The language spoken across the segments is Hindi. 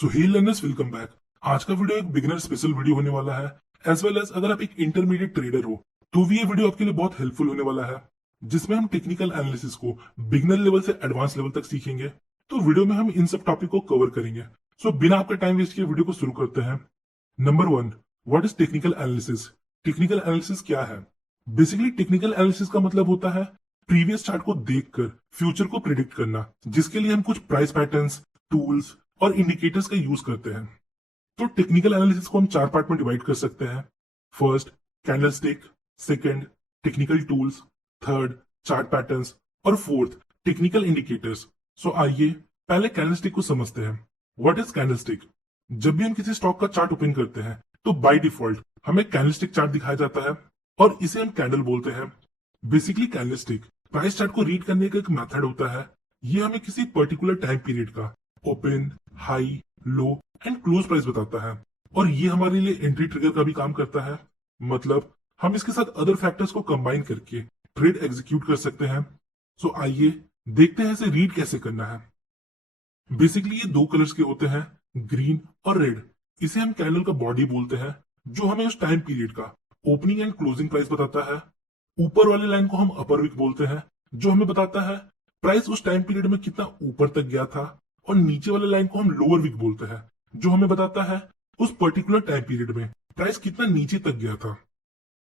सो हे लर्नर्स, वेलकम बैक। आज का वीडियो एक बिगिनर स्पेशल वीडियो होने वाला है। एज वेल एज अगर आप एक इंटरमीडिएट ट्रेडर हो तो भी ये वीडियो आपके लिए बहुत हेल्पफुल होने वाला है, जिसमें हम टेक्निकल एनालिसिस को बिगिनर लेवल से एडवांस लेवल तक सीखेंगे। तो वीडियो में हम इन सब टॉपिक को कवर करेंगे। सो बिना आपका टाइम वेस्ट किए वीडियो को शुरू करते हैं। Number 1, what is technical analysis. Technical analysis क्या है? बेसिकली टेक्निकल एनालिसिस का मतलब होता है प्रीवियस चार्ट को देखकर फ्यूचर को प्रिडिक्ट करना, जिसके लिए हम कुछ प्राइस पैटर्न्स, टूल्स और इंडिकेटर्स का यूज करते हैं। तो टेक्निकल एनालिसिस को हम चार पार्ट में डिवाइड कर सकते हैं। First, candlestick. Second, technical tools. Third, chart patterns. और फोर्थ, टेक्निकल इंडिकेटर्स। सो आइए पहले कैंडलस्टिक को समझते हैं। What is candlestick? जब भी हम किसी स्टॉक का चार्ट ओपन करते हैं तो बाय डिफॉल्ट हमें कैंडलस्टिक चार्ट दिखाया जाता है और इसे हम कैंडल बोलते हैं। बेसिकली कैंडलस्टिक प्राइस चार्ट को रीड करने का एक मेथड होता है। ये हमें किसी पर्टिकुलर टाइम पीरियड का open, high, low and close price बताता है, और ये हमारे लिए एंट्री ट्रिगर का भी काम करता है। मतलब हम इसके साथ अदर फैक्टर्स को कंबाइन करके ट्रेड एग्जीक्यूट कर सकते हैं। सो आइए देखते हैं इसे रीड कैसे करना है। बेसिकली ये दो कलर्स के होते हैं, ग्रीन और रेड। इसे हम कैंडल का बॉडी बोलते हैं, जो हमें उस टाइम पीरियड का ओपनिंग एंड क्लोजिंग प्राइस बताता है। ऊपर वाले लाइन को हम अपर विक बोलते हैं, जो हमें बताता है प्राइस उस टाइम पीरियड में कितना ऊपर तक गया था। और नीचे वाले लाइन को हम लोअर विक बोलते हैं, जो हमें बताता है उस पर्टिकुलर टाइम पीरियड में प्राइस कितना नीचे तक गया था।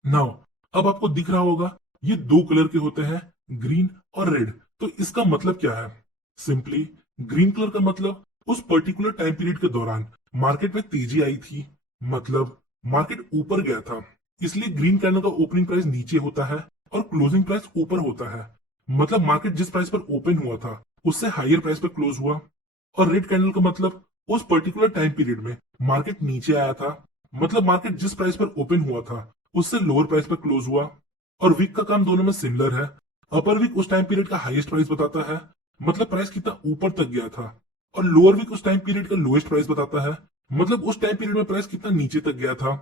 नाउ अब आपको दिख रहा होगा ये दो कलर के होते हैं, ग्रीन और रेड। तो इसका मतलब क्या है? सिंपली ग्रीन कलर का मतलब उस पर्टिकुलर टाइम पीरियड के दौरान मार्केट में तेजी आई थी, मतलब मार्केट ऊपर गया था। इसलिए ग्रीन कैंडल का ओपनिंग प्राइस नीचे होता है और क्लोजिंग प्राइस ऊपर होता है। मतलब मार्केट जिस प्राइस पर ओपन हुआ था उससे हायर प्राइस पर क्लोज हुआ। और रेड कैंडल का मतलब उस पर्टिकुलर टाइम पीरियड में मार्केट नीचे आया था, मतलब मार्केट जिस प्राइस पर ओपन हुआ था उससे लोअर प्राइस पर क्लोज हुआ। और वीक का काम दोनों में सिमिलर है। अपर वीक उस टाइम पीरियड का हाईएस्ट प्राइस बताता है, मतलब प्राइस कितना ऊपर तक गया था। और लोअर वीक उस टाइम पीरियड का लोएस्ट प्राइस बताता है, मतलब उस टाइम पीरियड में प्राइस कितना नीचे तक गया था।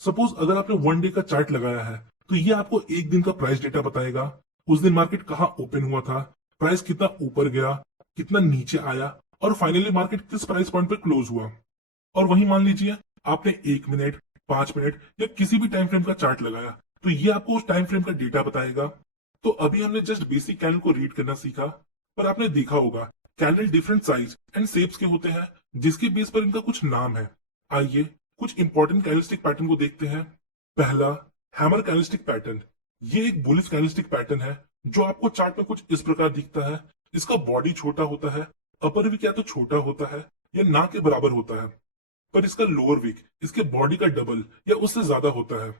सपोज अगर आपने वन डे का चार्ट लगाया है तो ये आपको एक दिन का प्राइस डेटा बताएगा। उस दिन मार्केट कहाँ ओपन हुआ था, प्राइस कितना ऊपर गया, कितना नीचे आया, और फाइनली मार्केट किस प्राइस पॉइंट पर क्लोज हुआ। और वही मान लीजिए आपने 1 मिनट, 5 मिनट या किसी भी टाइम फ्रेम का चार्ट लगाया तो ये आपको उस टाइम फ्रेम का डेटा बताएगा। तो अभी हमने जस्ट बेसिक कैंडल को रीड करना सीखा, पर आपने देखा होगा candle different size and shapes के होते हैं, जिसके बेस पर इनका कुछ नाम है। आइए कुछ इंपॉर्टेंट कैंडलस्टिक पैटर्न को देखते हैं। पहला, हैमर कैंडलस्टिक पैटर्न। ये एक बुलिश कैंडलस्टिक पैटर्न है जो आपको चार्ट में कुछ इस प्रकार दिखता है। इसका बॉडी छोटा होता है, अपर विक या तो छोटा होता है या ना के बराबर होता है, पर इसका लोअर विक इसके बॉडी का डबल या उससे ज्यादा होता है।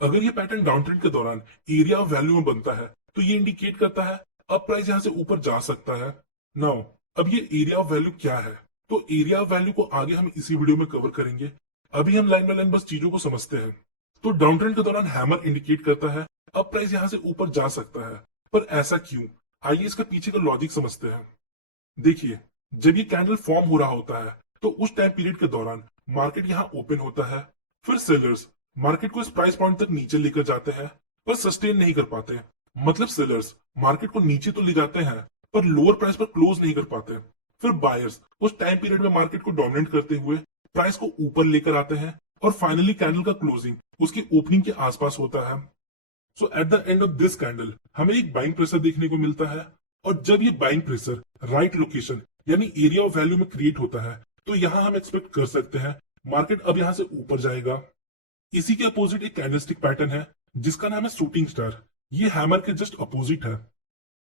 अगर ये पैटर्न डाउन ट्रेंड के दौरान एरिया ऑफ वैल्यू में बनता है तो ये इंडिकेट करता है अब प्राइस यहां से ऊपर जा सकता है। नाउ अब ये एरिया ऑफ वैल्यू क्या है? तो एरिया ऑफ वैल्यू को आगे हम इसी वीडियो में कवर करेंगे। अभी हम लाइन बाय लाइन बस चीजों को समझते हैं। तो डाउन ट्रेंड के दौरान हैमर इंडिकेट करता है अब प्राइस यहां से ऊपर जा सकता है, पर ऐसा क्यों? आइए इसका पीछे का लॉजिक समझते हैं। देखिए, जब ये कैंडल फॉर्म हो रहा होता है तो उस टाइम पीरियड के दौरान मार्केट यहाँ ओपन होता है। फिर सेलर्स मार्केट को इस प्राइस पॉइंट तक नीचे लेकर जाते हैं, पर सस्टेन नहीं कर पाते। मतलब सेलर्स मार्केट को नीचे तो ले जाते हैं पर लोअर प्राइस पर क्लोज नहीं कर पाते। फिर बायर्स उस टाइम पीरियड में मार्केट को डोमिनेट करते हुए प्राइस को ऊपर लेकर आते हैं, और फाइनली कैंडल का क्लोजिंग उसकी ओपनिंग के आसपास होता है। So at the end of this candle हमें एक बाइंग प्रेशर देखने को मिलता है। और जब ये बाइंग प्रेशर राइट लोकेशन यानी एरिया ऑफ वैल्यू में क्रिएट होता है तो यहां हम एक्सपेक्ट कर सकते हैं मार्केट अब यहां से ऊपर जाएगा। इसी के अपोजिट एक कैंडलस्टिक पैटर्न है जिसका नाम है शूटिंग स्टार। ये हैमर के जस्ट अपोजिट है।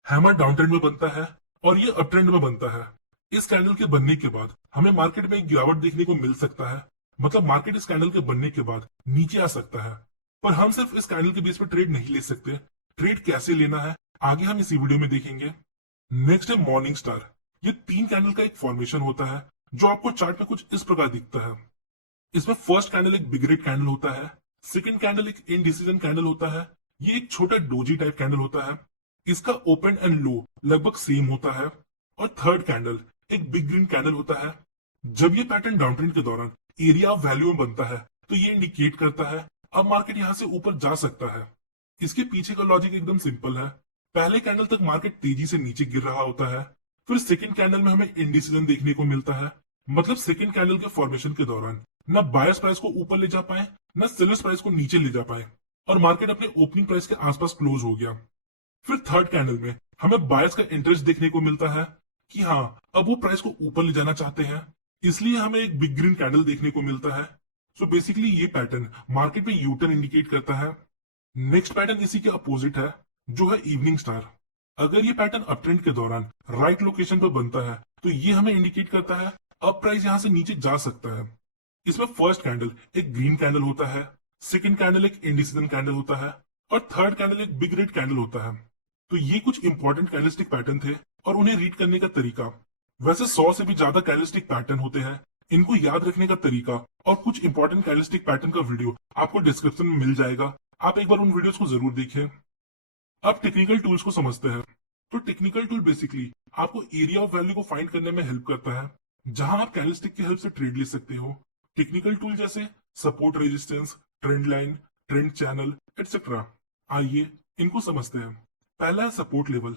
हैमर डाउन ट्रेंड में बनता है और ये अप ट्रेंड में बनता है। इस कैंडल के बनने के बाद हमें मार्केट में एक गिरावट देखने को मिल सकता है, मतलब मार्केट इस कैंडल के बनने के बाद नीचे आ सकता है। पर हम सिर्फ इस कैंडल के बेस पर ट्रेड नहीं ले सकते। ट्रेड कैसे लेना है आगे हम इसी वीडियो में देखेंगे। नेक्स्ट है मॉर्निंग स्टार। ये 3 कैंडल का एक फॉर्मेशन होता है जो आपको चार्ट में कुछ इस प्रकार दिखता है। इसमें फर्स्ट कैंडल एक बिग रेड कैंडल होता है, सेकंड कैंडल एक इनडिसीजन कैंडल होता है, ये एक छोटा डोजी टाइप कैंडल होता है, इसका ओपन एंड लो लगभग सेम होता है, और थर्ड कैंडल एक बिग ग्रीन कैंडल होता है। जब ये पैटर्न डाउन ट्रेंड के दौरान एरिया ऑफ वैल्यू में बनता है तो ये इंडिकेट करता है अब मार्केट यहां से ऊपर जा सकता है। इसके पीछे का लॉजिक एकदम सिंपल है। पहले कैंडल तक मार्केट तेजी से नीचे गिर रहा होता है, फिर सेकंड कैंडल में हमें इनडिसीजन देखने को मिलता है, मतलब सेकंड कैंडल के फॉर्मेशन के दौरान ना बायर्स प्राइस को ऊपर ले जा पाए, ना सेलर्स प्राइस को नीचे ले जा पाए, और मार्केट अपने ओपनिंग प्राइस के आसपास क्लोज हो गया। फिर थर्ड कैंडल में हमें बायर्स का इंटरेस्ट देखने को मिलता है कि हाँ, अब वो प्राइस को ऊपर ले जाना चाहते हैं, इसलिए हमें एक बिग ग्रीन कैंडल देखने को मिलता है। सो बेसिकली ये पैटर्न मार्केट में यूटर्न इंडिकेट करता है। नेक्स्ट पैटर्न इसी के अपोजिट है, जो है इवनिंग स्टार। अगर ये पैटर्न अपट्रेंड के दौरान राइट लोकेशन पर बनता है तो ये हमें इंडिकेट करता है अब प्राइस यहां से नीचे जा सकता है। इसमें फर्स्ट कैंडल एक ग्रीन कैंडल होता है, सेकंड कैंडल एक इंडिसीजन कैंडल होता है, और थर्ड कैंडल एक बिग रेड कैंडल होता है। तो ये कुछ इंपॉर्टेंट कैंडलस्टिक पैटर्न थे और उन्हें रीड करने का तरीका। वैसे 100 से भी ज्यादा कैंडलस्टिक पैटर्न होते हैं, इनको याद रखने का तरीका और कुछ इंपॉर्टेंट कैंडलस्टिक पैटर्न का वीडियो आपको डिस्क्रिप्शन में मिल जाएगा, आप एक बार उन वीडियोस को जरूर देखें। अब टेक्निकल टूल्स को समझते हैं। तो टेक्निकल टूल बेसिकली आपको एरिया ऑफ वैल्यू को फाइंड करने में हेल्प करता है, जहां आप कैंडलस्टिक की हेल्प से ट्रेड ले सकते हो। टेक्निकल टूल जैसे support, resistance, trend line, trend channel etcetera. आइए इनको समझते हैं। पहला है सपोर्ट लेवल।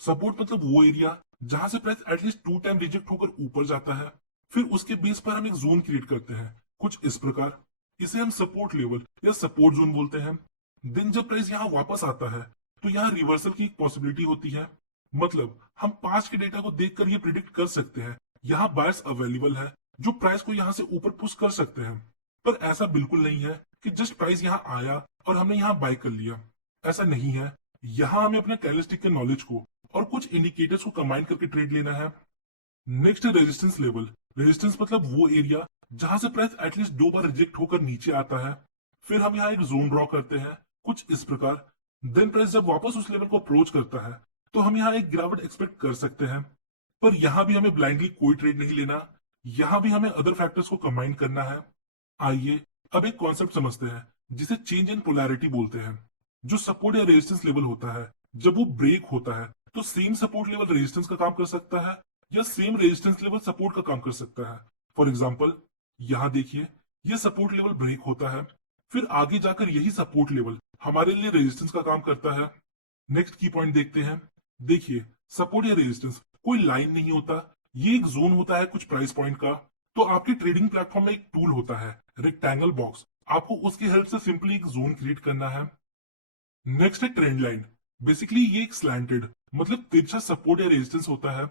सपोर्ट मतलब वो एरिया जहां से प्राइस एटलीस्ट 2 टाइम रिजेक्ट होकर ऊपर जाता है, फिर उसके बेस पर हम एक जोन क्रिएट करते हैं कुछ इस प्रकार। इसे हम सपोर्ट लेवल या सपोर्ट जोन बोलते हैं। देन जब प्राइस यहाँ वापस आता है तो यहाँ रिवर्सल की एक पॉसिबिलिटी होती है। मतलब हम पास्ट के डेटा को देखकर ये प्रिडिक्ट कर सकते हैं यहाँ बायर्स अवेलेबल है जो प्राइस को यहाँ से ऊपर पुश कर सकते हैं। पर ऐसा बिल्कुल नहीं है कि जस्ट प्राइस यहाँ आया और हमने यहाँ बाय कर लिया, ऐसा नहीं है। यहाँ हमें अपने कैंडलस्टिक के नॉलेज को और कुछ इंडिकेटर्स को कंबाइन करके ट्रेड लेना है। नेक्स्ट है रेजिस्टेंस लेवल। रेजिस्टेंस मतलब वो एरिया जहां से प्राइस एटलीस्ट 2 बार रिजेक्ट होकर नीचे आता है। फिर हम यहाँ एक जोन ड्रॉ करते हैं कुछ इस प्रकार। देन प्राइस जब वापस उस लेवल को अप्रोच करता है तो हम यहाँ एक गिरावट एक्सपेक्ट कर सकते हैं। पर यहाँ भी हमें ब्लाइंडली कोई ट्रेड नहीं लेना, यहाँ भी हमें अदर फैक्टर्स को कंबाइन करना है। आइए अब एक कॉन्सेप्ट समझते हैं जिसे चेंज इन पोलैरिटी बोलते हैं। जो सपोर्ट या रेजिस्टेंस लेवल होता है जब वो ब्रेक होता है तो सेम सपोर्ट लेवल रेजिस्टेंस का काम कर सकता है या सेम रेजिस्टेंस लेवल सपोर्ट का काम कर सकता है। फॉर एग्जाम्पल यहाँ देखिए, ये सपोर्ट लेवल ब्रेक होता है, फिर आगे जाकर यही सपोर्ट लेवल हमारे लिए रेजिस्टेंस का काम करता है। नेक्स्ट की पॉइंट देखते हैं। देखिए, सपोर्ट या रेजिस्टेंस कोई लाइन नहीं होता, ये एक जोन होता है कुछ प्राइस पॉइंट का। तो आपके ट्रेडिंग प्लेटफॉर्म में एक टूल होता है रेक्टेंगल बॉक्स, आपको उसकी हेल्प से सिंपली एक जोन क्रिएट करना है। नेक्स्ट है ट्रेंड लाइन। बेसिकली ये एक स्लैंटेड मतलब तिरछा सपोर्ट या रेजिस्टेंस होता है।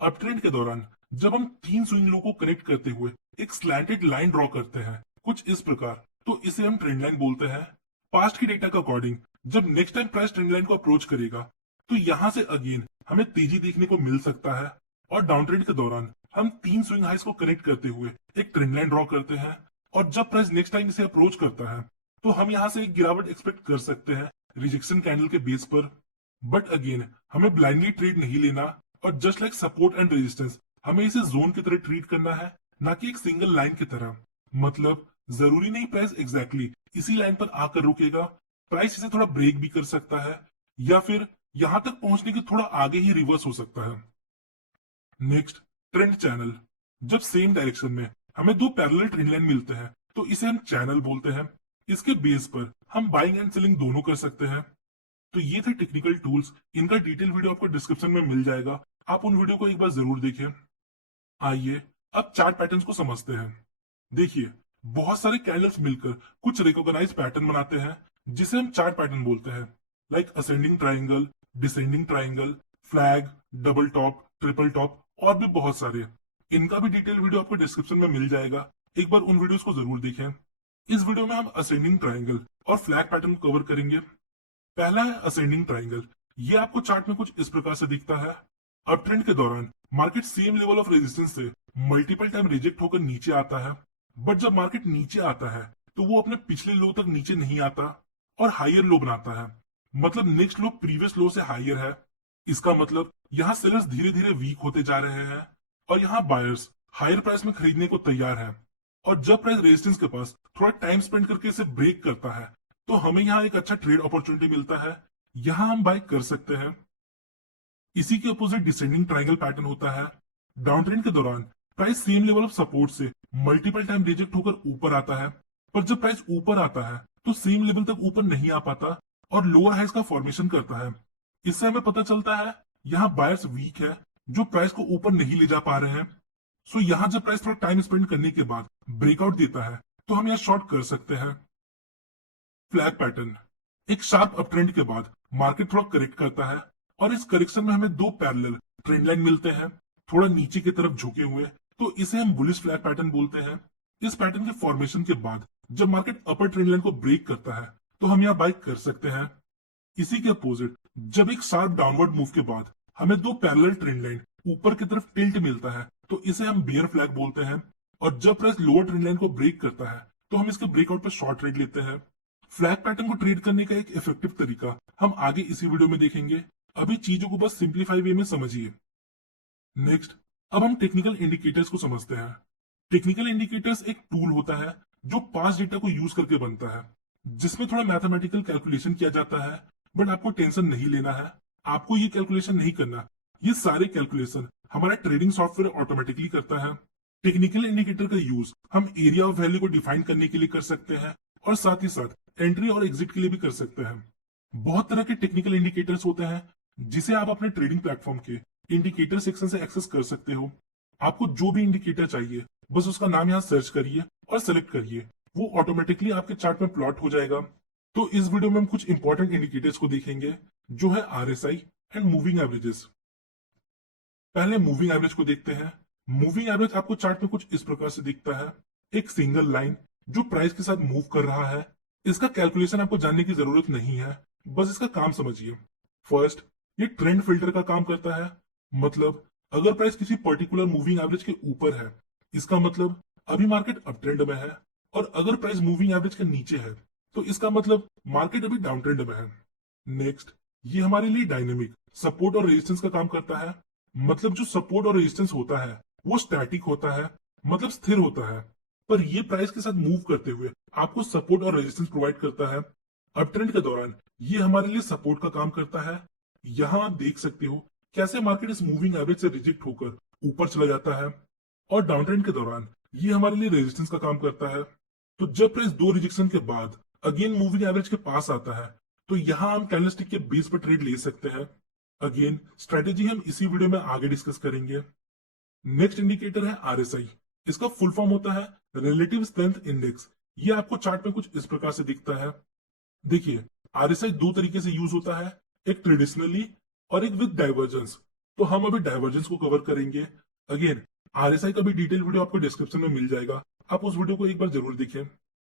अप ट्रेंड के दौरान जब हम 3 स्विंग लो को कनेक्ट करते हुए एक स्लैंटेड लाइन ड्रॉ करते हैं कुछ इस प्रकार, तो इसे हम ट्रेंड लाइन बोलते हैं। पास्ट की डेटा के अकॉर्डिंग जब next time price trend line को अप्रोच करेगा तो यहाँ से अगेन हमें तेजी देखने को मिल सकता है। और डाउन ट्रेंड के दौरान हम 3 स्विंग हाइस को कनेक्ट करते हुए एक ट्रेंड लाइन ड्रॉ करते हैं, और जब प्राइस नेक्स्ट टाइम इसे अप्रोच करता है तो हम यहाँ से एक गिरावट एक्सपेक्ट कर सकते हैं रिजेक्शन कैंडल के बेस पर। बट अगेन हमें ब्लाइंडली ट्रेड नहीं लेना, और just like support and resistance हमें इसे जोन की तरह ट्रीट करना है, ना कि एक सिंगल लाइन की तरह। मतलब जरूरी नहीं प्राइस एग्जैक्टली इसी लाइन पर आकर रुकेगा, प्राइस इसे थोड़ा ब्रेक भी कर सकता है या फिर यहां तक पहुंचने के थोड़ा आगे ही रिवर्स हो सकता है। Next, trend channel. जब सेम डायरेक्शन में हमें 2 पैरेलल ट्रेंड लाइन मिलते हैं तो इसे हम चैनल बोलते हैं। इसके बेस पर हम बाइंग एंड सेलिंग दोनों कर सकते हैं। तो ये थे टेक्निकल टूल्स, इनका डिटेल वीडियो आपको डिस्क्रिप्शन में मिल जाएगा, आप उन वीडियो को एक बार जरूर देखें। आइए अब चार्ट पैटर्न्स को समझते हैं। देखिए, बहुत सारे कैंडल्स मिलकर कुछ रिकॉग्नाइज पैटर्न बनाते हैं जिसे हम चार्ट पैटर्न बोलते हैं। Like ascending triangle, descending triangle, flag, double top, triple top और भी बहुत सारे। इनका भी डिटेल वीडियो आपको डिस्क्रिप्शन में मिल जाएगा, एक बार उन वीडियोस को जरूर देखें। इस वीडियो में हम असेंडिंग ट्राइंगल और फ्लैग पैटर्न कवर करेंगे। पहला है असेंडिंग ट्राइंगल। ये आपको चार्ट में कुछ इस प्रकार से दिखता है। अप ट्रेंड के दौरान market same level of resistance से मल्टीपल टाइम रिजेक्ट होकर नीचे आता है, बट जब मार्केट नीचे आता है तो वो अपने पिछले लो तक नीचे नहीं आता और हायर लो बनाता है। मतलब नेक्स्ट लो प्रीवियस लो से हायर है। इसका मतलब यहाँ सेलर्स धीरे धीरे वीक होते जा रहे हैं और यहाँ बायर्स हायर प्राइस में खरीदने को तैयार है। और जब प्राइस रेजिस्टेंस के पास थोड़ा टाइम स्पेंड करके इसे ब्रेक करता है तो हमें यहाँ एक अच्छा ट्रेड अपॉर्चुनिटी मिलता है, यहाँ हम बाय कर सकते हैं। इसी के अपोजिट डिसेंडिंग ट्रायंगल पैटर्न होता है। डाउन ट्रेंड के दौरान price same level of support से मल्टीपल टाइम रिजेक्ट होकर ऊपर आता है, पर जब प्राइस ऊपर आता है तो सेम लेवल तक ऊपर नहीं आ पाता और लोअर हाइस का फॉर्मेशन करता है। इससे हमें पता चलता है यहाँ बायर्स वीक है जो प्राइस को ऊपर नहीं ले जा पा रहे हैं। सो यहाँ जब प्राइस थोड़ा टाइम स्पेंड करने के बाद ब्रेकआउट देता है तो हम यहाँ शॉर्ट कर सकते हैं। फ्लैग पैटर्न, एक शार्प अप ट्रेंड के बाद मार्केट थोड़ा करेक्ट करता है और इस करेक्शन में हमें दो पैरेलल ट्रेंड लाइन मिलते हैं थोड़ा नीचे की तरफ झुके हुए, तो इसे हम बुलिश फ्लैग पैटर्न बोलते हैं। इस पैटर्न के फॉर्मेशन के बाद जब मार्केट अपर ट्रेंड लाइन को ब्रेक करता है तो हम यहाँ बाई कर सकते हैं। इसी के अपोजिट जब एक शार्प डाउनवर्ड मूव के बाद हमें दो पैरेलल ट्रेंड लाइन ऊपर की तरफ टिल्ट मिलता है तो इसे हम बियर फ्लैग बोलते हैं। और जब प्राइस लोअर ट्रेंड लाइन को ब्रेक करता है तो हम इसके ब्रेकआउट पर शॉर्ट ट्रेड लेते हैं। फ्लैग पैटर्न को ट्रेड करने का एक इफेक्टिव तरीका हम आगे इसी वीडियो में देखेंगे। अभी चीजों को बस सिंप्लीफाई वे में समझिए। नेक्स्ट, अब हम टेक्निकल इंडिकेटर्स को समझते हैं। टेक्निकल इंडिकेटर्स एक टूल होता है जो पास्ट डेटा को यूज करके बनता है, जिसमें थोड़ा मैथमेटिकल कैलकुलेशन किया जाता है। बट आपको टेंशन नहीं लेना है, आपको ये कैलकुलेशन नहीं करना। ये सारे कैलकुलेशन हमारा ट्रेडिंग सॉफ्टवेयर ऑटोमेटिकली करता है। टेक्निकल इंडिकेटर का यूज हम एरिया ऑफ वैल्यू को डिफाइन करने के लिए कर सकते हैं और साथ ही साथ एंट्री और एग्जिट के लिए भी कर सकते हैं। बहुत तरह के टेक्निकल इंडिकेटर्स होते हैं जिसे आप अपने ट्रेडिंग प्लेटफॉर्म के इंडिकेटर सेक्शन से एक्सेस कर सकते हो। आपको जो भी इंडिकेटर चाहिए बस उसका नाम यहाँ सर्च करिए और सेलेक्ट करिए, वो ऑटोमेटिकली आपके चार्ट में प्लॉट हो जाएगा। तो इस वीडियो में हम कुछ इंपॉर्टेंट इंडिकेटर्स को देखेंगे जो है आरएसआई एंड मूविंग एवरेजेस। पहले मूविंग एवरेज को देखते हैं। मूविंग एवरेज आपको चार्ट में कुछ इस प्रकार से दिखता है, एक सिंगल लाइन जो प्राइस के साथ मूव कर रहा है। इसका कैलकुलेशन आपको जानने की जरूरत नहीं है, बस इसका काम समझिए। फर्स्ट, ये ट्रेंड फिल्टर का काम करता है। मतलब अगर प्राइस किसी पर्टिकुलर मूविंग एवरेज के ऊपर है, इसका मतलब अभी मार्केट अप ट्रेंड में है। और अगर प्राइस मूविंग एवरेज के नीचे है तो इसका मतलब मार्केट अभी डाउन ट्रेंड में है। नेक्स्ट, ये हमारे लिए डायनेमिक सपोर्ट और रेजिस्टेंस का काम करता है। मतलब जो सपोर्ट और रेजिस्टेंस होता है वो स्टैटिक होता है, मतलब स्थिर होता है, पर ये प्राइस के साथ मूव करते हुए आपको सपोर्ट और रेजिस्टेंस प्रोवाइड करता है। अप ट्रेंड के दौरान ये हमारे लिए सपोर्ट का काम करता है। यहाँ आप देख सकते हो कैसे मार्केट इस मूविंग एवरेज से रिजेक्ट होकर ऊपर चला जाता है। और डाउन ट्रेंड के दौरान ये हमारे लिए रेजिस्टेंस का काम करता है। तो जब प्राइस दो रिजेक्शन के बाद अगेन मूविंग एवरेज के पास आता है तो यहाँ हम कैंडलस्टिक के बेस पर ट्रेड ले सकते हैं। अगेन स्ट्रेटेजी हम इसी वीडियो में आगे डिस्कस करेंगे। नेक्स्ट इंडिकेटर है आरएसआई। इसका फुल फॉर्म होता है रिलेटिव स्ट्रेंथ इंडेक्स। ये आपको चार्ट में कुछ इस प्रकार से दिखता है। देखिए, आरएसआई दो तरीके से यूज होता है, एक ट्रेडिशनली और एक विद डाइवर्जेंस। तो हम अभी डाइवर्जेंस को कवर करेंगे। अगेन आरएसआई का भी डिटेल वीडियो आपको डिस्क्रिप्शन में मिल जाएगा, आप उस वीडियो को एक बार जरूर देखें।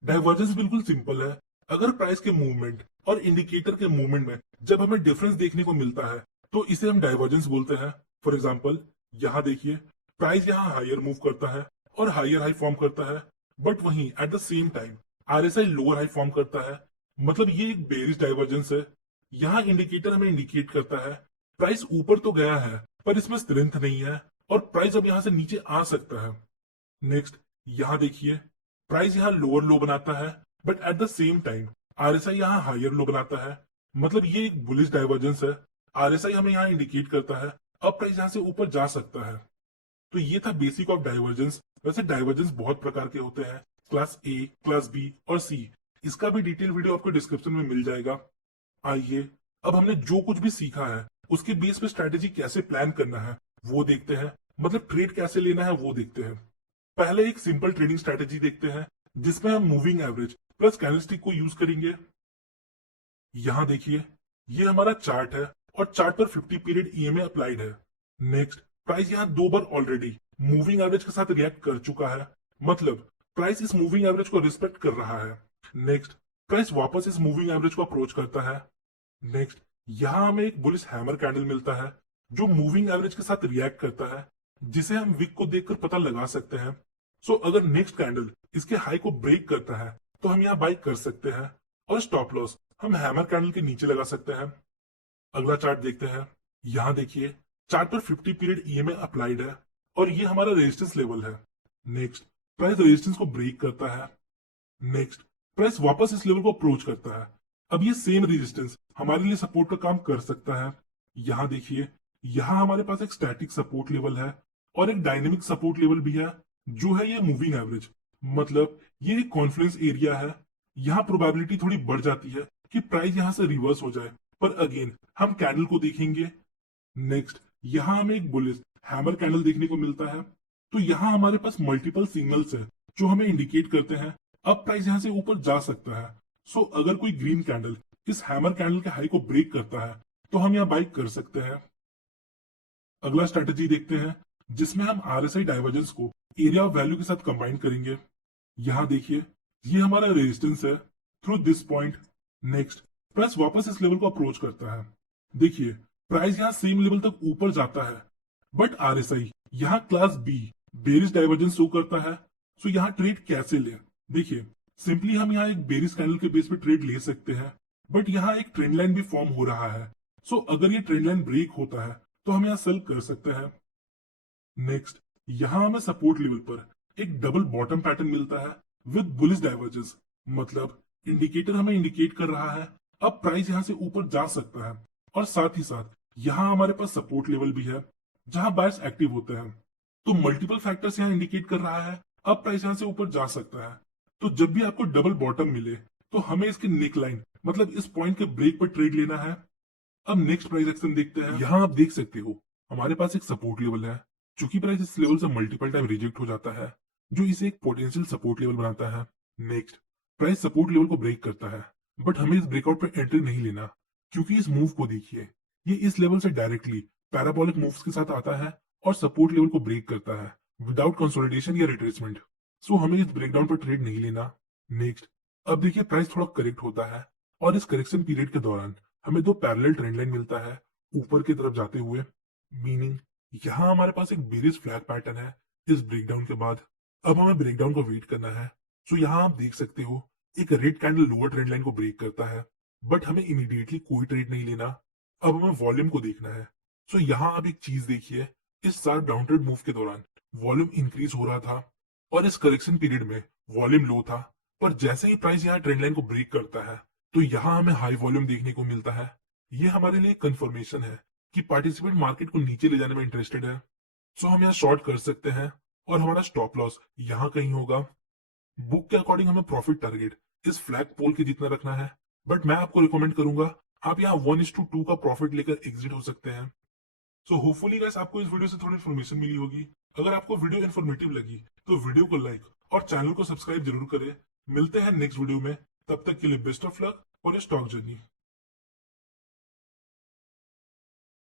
डाइवर्जेंस बिल्कुल सिंपल है। अगर प्राइस के मूवमेंट और इंडिकेटर के मूवमेंट में जब हमें डिफरेंस देखने को मिलता है तो इसे हम डाइवर्जेंस बोलते हैं। फॉर एग्जाम्पल यहाँ देखिए, प्राइस यहाँ हायर मूव करता है और हायर हाई फॉर्म करता है, बट वहीं at the same time RSI lower high form करता है। मतलब ये एक बेरिश डाइवर्जेंस है। यहाँ इंडिकेटर हमें इंडिकेट करता है प्राइस ऊपर तो गया है पर इसमें स्ट्रेंथ नहीं है और प्राइस अब यहाँ से नीचे आ सकता है। नेक्स्ट, यहाँ देखिए, प्राइस यहाँ लोअर लो बनाता है but at the same time RSI यहाँ हायर लो बनाता है। मतलब ये एक बुलिश डाइवर्जेंस है। आरएसआई हमें यहाँ इंडिकेट करता है अब प्राइस यहाँ से ऊपर जा सकता है। तो ये था बेसिक ऑफ डाइवर्जेंस। वैसे डाइवर्जेंस बहुत प्रकार के होते हैं, क्लास ए, क्लास बी और सी। इसका भी डिटेल वीडियो आपको डिस्क्रिप्शन में मिल जाएगा। आइए अब हमने जो कुछ भी सीखा है उसके बेस पे स्ट्रेटेजी कैसे प्लान करना है वो देखते हैं। मतलब ट्रेड कैसे लेना है वो देखते हैं। पहले एक सिंपल ट्रेडिंग स्ट्रेटेजी देखते हैं जिसमें हम मूविंग एवरेज प्लस कैंडलस्टिक को यूज करेंगे। यहाँ देखिए, ये हमारा चार्ट है और चार्ट पर 50 पीरियड ईएमए अप्लाइड है। नेक्स्ट, प्राइस यहाँ दो बार ऑलरेडी मूविंग एवरेज के साथ रिएक्ट कर चुका है। मतलब प्राइस इस मूविंग एवरेज को रिस्पेक्ट कर रहा है। नेक्स्ट, प्राइस वापस इस मूविंग एवरेज को अप्रोच करता है। नेक्स्ट, यहाँ हमें एक बुलिश हैमर कैंडल मिलता है जो मूविंग एवरेज के साथ रिएक्ट करता है, जिसे हम विक को देखकर पता लगा सकते हैं। सो अगर नेक्स्ट कैंडल इसके हाई को ब्रेक करता है तो हम यहाँ बाई कर सकते हैं और स्टॉप लॉस हम हैमर कैंडल के नीचे लगा सकते हैं। अगला चार्ट देखते हैं। यहाँ देखिए, चार्ट पर 50 पीरियड ईएमए अप्लाइड है और ये हमारा रेजिस्टेंस लेवल है। नेक्स्ट, प्राइस रेजिस्टेंस को ब्रेक करता है। नेक्स्ट, प्राइस वापस इस लेवल को अप्रोच करता है। अब ये सेम रेजिस्टेंस हमारे लिए सपोर्ट का काम कर सकता है। यहाँ देखिए, यहाँ हमारे पास एक स्टैटिक सपोर्ट लेवल है और एक डायनेमिक सपोर्ट लेवल भी है जो है ये मूविंग एवरेज। मतलब ये एक कॉन्फ्लुएंस एरिया है। यहाँ प्रोबेबिलिटी थोड़ी बढ़ जाती है कि प्राइस यहाँ से रिवर्स हो जाए, पर अगेन हम कैंडल को देखेंगे। नेक्स्ट, यहाँ हमें एक बुलिश हैमर कैंडल देखने को मिलता है। तो तो यहाँ हमारे पास मल्टीपल सिग्नल्स है जो हमें इंडिकेट करते हैं अब प्राइस यहाँ से ऊपर जा सकता है। सो अगर कोई ग्रीन कैंडल इस हैमर कैंडल के हाई को ब्रेक करता है तो हम यहाँ बाई कर सकते हैं। अगला स्ट्रेटेजी देखते हैं जिसमें हम आरएसआई डाइवर्जेंस को एरिया ऑफ वैल्यू के साथ कंबाइन करेंगे। यहाँ देखिए ये हमारा रेजिस्टेंस है through this point. Next price वापस इस लेवल को अप्रोच करता है। देखिए प्राइस यहाँ सेम लेवल तक ऊपर जाता है बट आरएसआई यहाँ class B bearish divergence show करता है। सो यहाँ ट्रेड कैसे ले? देखिए सिंपली हम यहाँ एक बेरिश कैंडल के बेस पे ट्रेड ले सकते हैं बट यहाँ एक ट्रेंड लाइन भी फॉर्म हो रहा है। सो अगर ये ट्रेंड लाइन ब्रेक होता है तो हम यहाँ सेल कर सकते हैं। नेक्स्ट यहाँ हमें सपोर्ट लेवल पर एक डबल बॉटम पैटर्न मिलता है विद बुलिश डाइवर्जेंस, मतलब इंडिकेटर हमें इंडिकेट कर रहा है अब प्राइस यहाँ से ऊपर जा सकता है और साथ ही साथ यहाँ हमारे पास सपोर्ट लेवल भी है जहां बायर्स एक्टिव होते हैं। तो मल्टीपल फैक्टर्स यहाँ इंडिकेट कर रहा है अब प्राइस यहाँ से ऊपर जा सकता है। तो जब भी आपको डबल बॉटम मिले तो हमें इसके नेक लाइन मतलब इस पॉइंट के ब्रेक पर ट्रेड लेना है। अब नेक्स्ट प्राइस एक्शन देखते हैं। यहाँ आप देख सकते हो हमारे पास एक सपोर्ट लेवल है। चूंकि प्राइस इस लेवल से मल्टीपल टाइम रिजेक्ट हो जाता है जो इसे एक पोटेंशियल सपोर्ट लेवल बनाता है। नेक्स्ट प्राइस सपोर्ट लेवल को ब्रेक करता है बट हमें इस ब्रेकआउट पर एंट्री नहीं लेना क्योंकि इस मूव को देखिए ये इस लेवल से डायरेक्टली पैराबोलिक मूव्स के साथ आता है और सपोर्ट लेवल को ब्रेक करता है विदाउट कंसोलिडेशन या रिट्रेसमेंट। सो हमें इस ब्रेकडाउन पर ट्रेड नहीं लेना। नेक्स्ट अब देखिए प्राइस थोड़ा करेक्ट होता है और इस करेक्शन पीरियड के दौरान हमें दो पैरेलल ट्रेंड लाइन मिलता है ऊपर की तरफ जाते हुए, मीनिंग यहाँ हमारे पास एक बेरिश फ्लैग पैटर्न है इस ब्रेकडाउन के बाद। अब हमें ब्रेकडाउन को वेट करना है। सो यहाँ आप देख सकते हो एक red candle lower trend line को ब्रेक करता है बट हमें इमीडिएटली कोई ट्रेड नहीं लेना। अब हमें वॉल्यूम को देखना है। सो यहाँ आप एक चीज देखिए इस शार्प डाउनवर्ड मूव के दौरान वॉल्यूम इंक्रीज हो रहा था और इस करेक्शन पीरियड में वॉल्यूम लो था, पर जैसे ही प्राइस यहाँ ट्रेंड लाइन को ब्रेक करता है तो यहाँ हमें हाई वॉल्यूम देखने को मिलता है। ये हमारे लिए कंफर्मेशन है कि पार्टिसिपेंट मार्केट को नीचे ले जाने में इंटरेस्टेड है। सो हम यहाँ शॉर्ट कर सकते हैं और हमारा स्टॉप लॉस यहाँ कहीं होगा। बुक के अकॉर्डिंग हमें प्रॉफिट टारगेट इस फ्लैग पोल के जितना रखना है बट मैं आपको रिकमेंड करूंगा आप यहाँ 1:2 का प्रॉफिट लेकर एग्जिट हो सकते हैं। सो होपफुली गाइस आपको इस वीडियो से थोड़ी इन्फॉर्मेशन मिली होगी। अगर आपको वीडियो इन्फॉर्मेटिव लगी तो वीडियो को लाइक और चैनल को सब्सक्राइब जरूर करें। मिलते हैं नेक्स्ट वीडियो में, तब तक के लिए बेस्ट ऑफ लक और स्टॉक जर्नी।